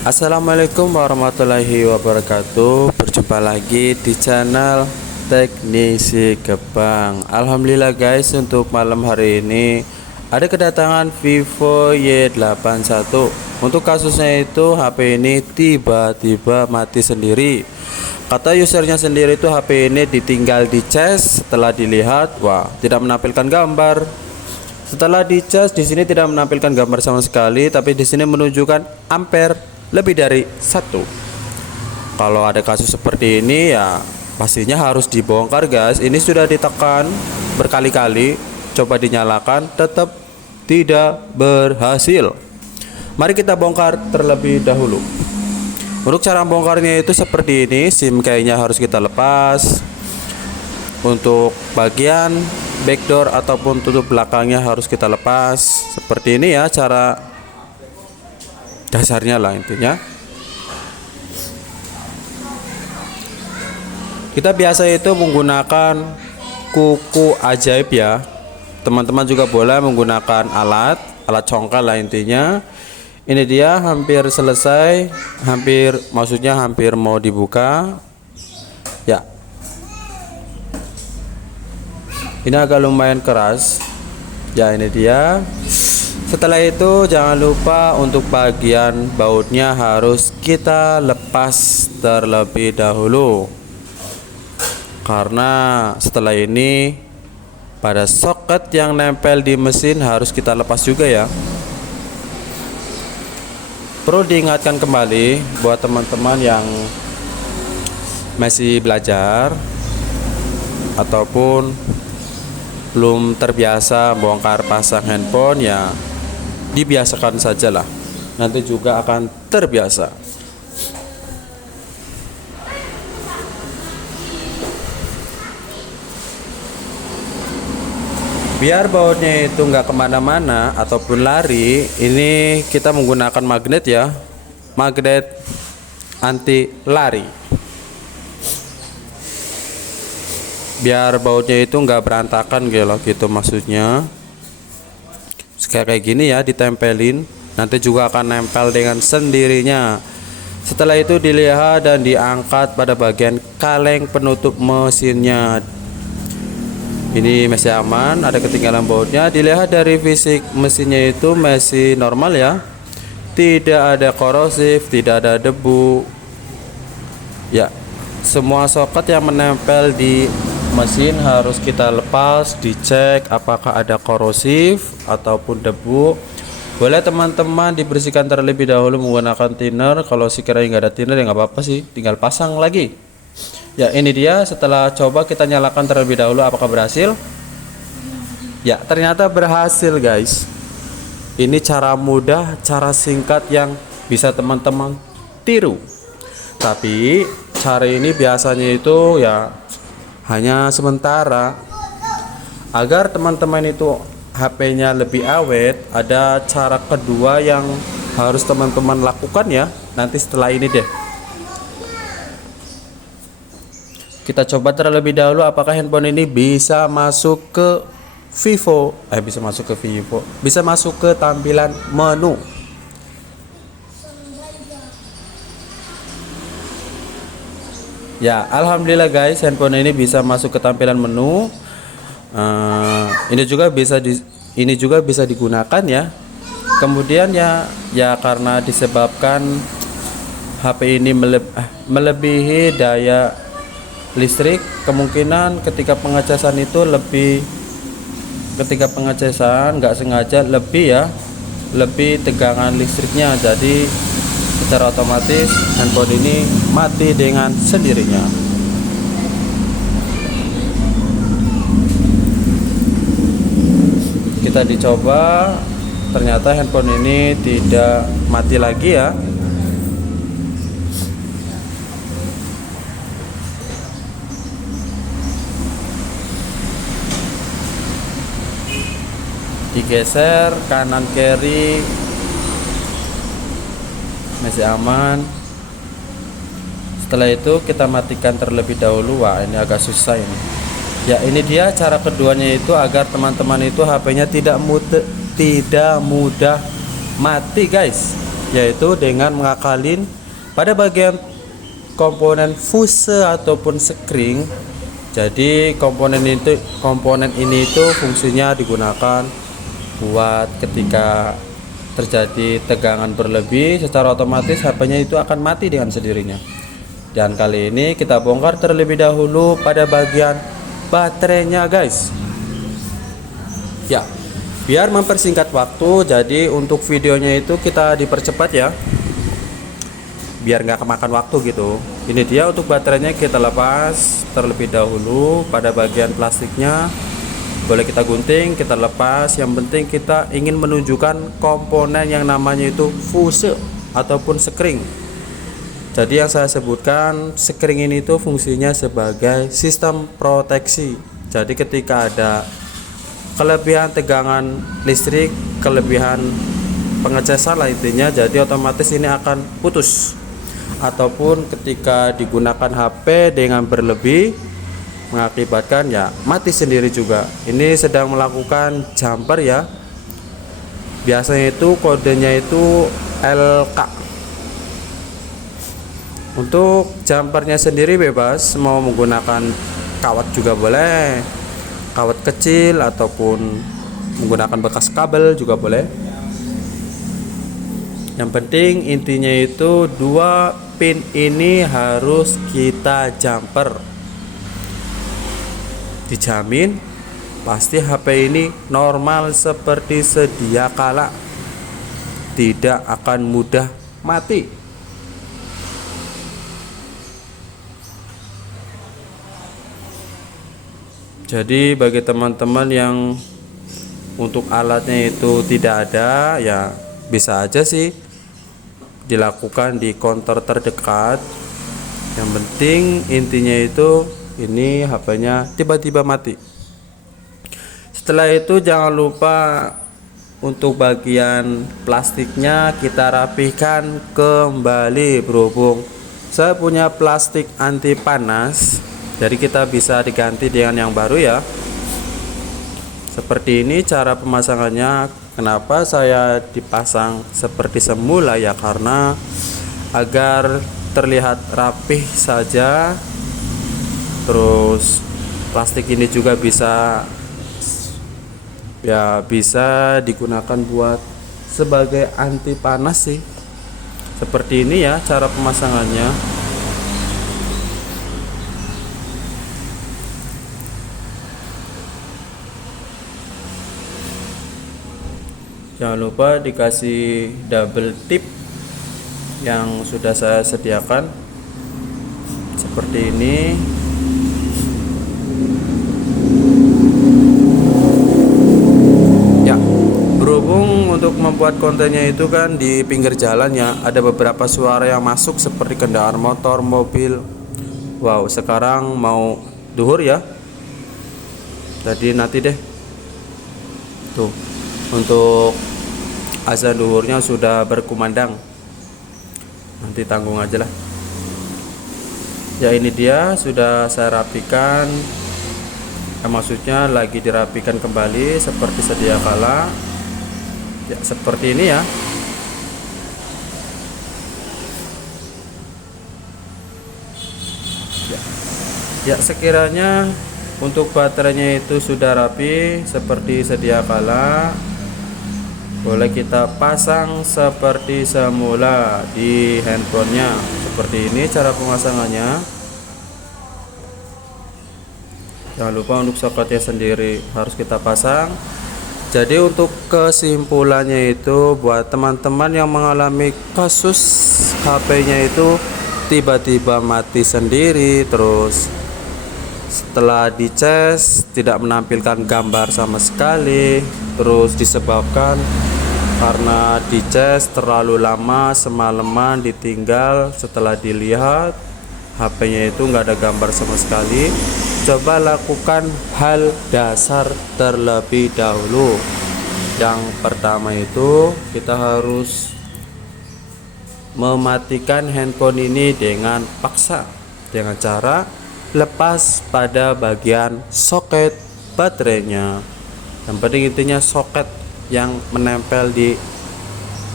Assalamualaikum warahmatullahi wabarakatuh. Berjumpa lagi di channel Teknisi Gebang. Alhamdulillah guys, untuk malam hari ini ada kedatangan Vivo Y81. Untuk kasusnya itu HP ini tiba-tiba mati sendiri. Kata usernya sendiri itu HP ini ditinggal di cas, setelah dilihat wah tidak menampilkan gambar. Setelah dicas di sini tidak menampilkan gambar sama sekali, tapi di sini menunjukkan ampere lebih dari satu. Kalau ada kasus seperti ini ya pastinya harus dibongkar guys. Ini sudah ditekan berkali-kali, coba dinyalakan tetap tidak berhasil. Mari kita bongkar terlebih dahulu. Untuk cara bongkarnya itu seperti ini, SIM kayaknya harus kita lepas. Untuk bagian backdoor ataupun tutup belakangnya harus kita lepas. Seperti ini ya cara dasarnya lah intinya. Kita biasa itu menggunakan kuku ajaib ya. Teman-teman juga boleh menggunakan alat congkel lah intinya. Ini dia hampir selesai, maksudnya hampir mau dibuka. Ya. Ini agak lumayan keras. Ya, ini dia. Setelah itu jangan lupa untuk bagian bautnya harus kita lepas terlebih dahulu. Karena setelah ini pada soket yang nempel di mesin harus kita lepas juga ya. Perlu diingatkan kembali buat teman-teman yang masih belajar ataupun belum terbiasa bongkar pasang handphone ya dibiasakan sajalah, nanti juga akan terbiasa. Biar bautnya itu nggak kemana-mana ataupun lari, ini kita menggunakan magnet ya, magnet anti lari. Biar bautnya itu nggak berantakan gitu maksudnya. Kayak gini ya ditempelin, nanti juga akan nempel dengan sendirinya. Setelah itu dilihat dan diangkat pada bagian kaleng penutup mesinnya. Ini masih aman, ada ketinggalan bautnya. Dilihat dari fisik mesinnya itu masih normal ya, tidak ada korosif, tidak ada debu ya. Semua soket yang menempel di mesin harus kita lepas, dicek apakah ada korosif ataupun debu. Boleh teman-teman dibersihkan terlebih dahulu menggunakan thinner. Kalau sekiranya nggak ada thinner ya nggak apa-apa sih, tinggal pasang lagi. Ya, ini dia. Setelah coba kita nyalakan terlebih dahulu, apakah berhasil? Ya, ternyata berhasil guys. Ini cara mudah, cara singkat yang bisa teman-teman tiru. Tapi cara ini biasanya itu ya hanya sementara. Agar teman-teman itu HP-nya lebih awet, ada cara kedua yang harus teman-teman lakukan ya. Nanti setelah ini deh. Kita coba terlebih dahulu apakah handphone ini bisa masuk ke Vivo, bisa masuk ke tampilan menu. Ya, alhamdulillah guys, handphone ini bisa masuk ke tampilan menu. Ini juga bisa digunakan ya. Kemudian ya karena disebabkan HP ini melebihi daya listrik, kemungkinan ketika pengecasan nggak sengaja lebih tegangan listriknya, jadi secara otomatis handphone ini mati dengan sendirinya. Kita dicoba, ternyata handphone ini tidak mati lagi ya. Digeser kanan kiri masih aman. Setelah itu kita matikan terlebih dahulu. Wah, ini agak susah ini. Ya, ini dia cara keduanya itu agar teman-teman itu HP-nya tidak mudah mati guys. yaitu dengan mengakalin pada bagian komponen fuse ataupun sekring. Jadi komponen ini itu fungsinya digunakan buat ketika terjadi tegangan berlebih, secara otomatis HP-nya itu akan mati dengan sendirinya. Dan kali ini kita bongkar terlebih dahulu pada bagian baterainya, guys. Ya, biar mempersingkat waktu, jadi untuk videonya itu kita dipercepat ya, biar nggak kemakan waktu gitu. Ini dia untuk baterainya, kita lepas terlebih dahulu pada bagian plastiknya. Boleh kita gunting, kita lepas. Yang penting kita ingin menunjukkan komponen yang namanya itu fuse ataupun sekring. Jadi yang saya sebutkan, sekring ini itu fungsinya sebagai sistem proteksi. Jadi ketika ada kelebihan tegangan listrik, kelebihan pengecasan lah intinya, jadi otomatis ini akan putus. Ataupun ketika digunakan HP dengan berlebih, mengakibatkan ya mati sendiri juga. Ini sedang melakukan jumper ya, biasanya itu kodenya itu LK. Untuk jumpernya sendiri bebas, mau menggunakan kawat juga boleh, kawat kecil ataupun menggunakan bekas kabel juga boleh. Yang penting intinya itu dua pin ini harus kita jumper. Dijamin pasti HP ini normal seperti sedia kala, tidak akan mudah mati. Jadi bagi teman-teman yang untuk alatnya itu tidak ada, ya bisa aja sih dilakukan di counter terdekat. Yang penting intinya itu ini HP-nya tiba-tiba mati. Setelah itu jangan lupa untuk bagian plastiknya kita rapihkan kembali, berhubung saya punya plastik anti panas, jadi kita bisa diganti dengan yang baru ya. Seperti ini cara pemasangannya. Kenapa saya dipasang seperti semula ya, karena agar terlihat rapih saja. Terus plastik ini juga bisa digunakan buat sebagai anti panas sih. Seperti ini ya cara pemasangannya. Jangan lupa dikasih double tip yang sudah saya sediakan seperti ini. Ya, berhubung untuk membuat kontennya itu kan di pinggir jalan ya, ada beberapa suara yang masuk seperti kendaraan motor, mobil. Wow, sekarang mau duhur ya, jadi nanti deh tuh untuk azan duhurnya sudah berkumandang, nanti tanggung aja lah ya. Ini dia sudah saya rapikan, maksudnya lagi dirapikan kembali seperti sedia kala ya, seperti ini ya. Ya, sekiranya untuk baterainya itu sudah rapi seperti sedia kala, boleh kita pasang seperti semula di handphonenya. Seperti ini cara pemasangannya. Jangan lupa untuk soketnya sendiri harus kita pasang. Jadi untuk kesimpulannya itu, buat teman-teman yang mengalami kasus HP-nya itu tiba-tiba mati sendiri, terus setelah dicas tidak menampilkan gambar sama sekali, terus disebabkan karena dicas terlalu lama, semalaman ditinggal, setelah dilihat HP-nya itu nggak ada gambar sama sekali. Coba lakukan hal dasar terlebih dahulu. Yang pertama itu kita harus mematikan handphone ini dengan paksa, dengan cara lepas pada bagian soket baterainya. Yang penting intinya soket yang menempel di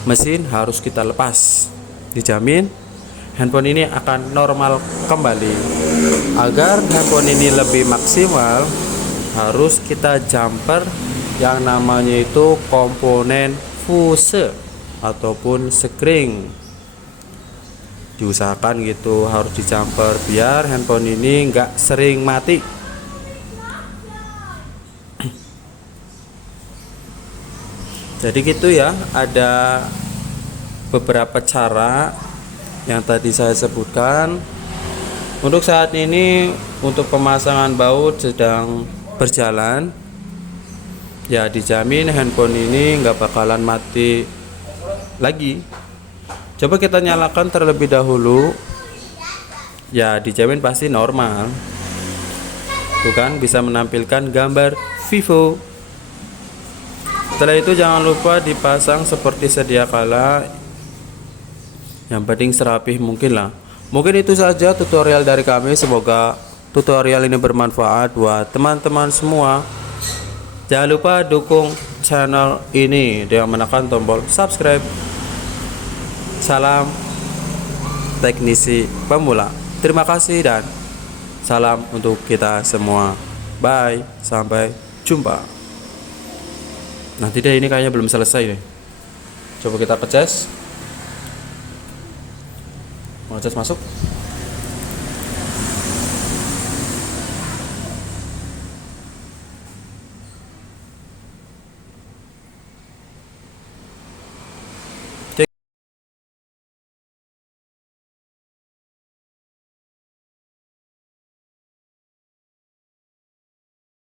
mesin harus kita lepas. Dijamin handphone ini akan normal kembali. Agar handphone ini lebih maksimal, harus kita jumper yang namanya itu komponen fuse ataupun sekring. Diusahakan gitu harus dijumper biar handphone ini nggak sering mati. Jadi gitu ya, ada beberapa cara yang tadi saya sebutkan. Untuk saat ini untuk pemasangan baut sedang berjalan. Ya dijamin handphone ini nggak bakalan mati lagi. Coba kita nyalakan terlebih dahulu. Ya dijamin pasti normal. Tuh kan bisa menampilkan gambar Vivo. Setelah itu jangan lupa dipasang seperti sedia kala. Yang penting serapih mungkin lah. Mungkin itu saja tutorial dari kami. Semoga tutorial ini bermanfaat buat teman-teman semua. Jangan lupa dukung channel ini dengan menekan tombol subscribe. Salam teknisi pemula. Terima kasih dan salam untuk kita semua. Bye, sampai jumpa. Nanti deh, ini kayaknya belum selesai nih. Coba kita ngecas. Mau ngecas masuk.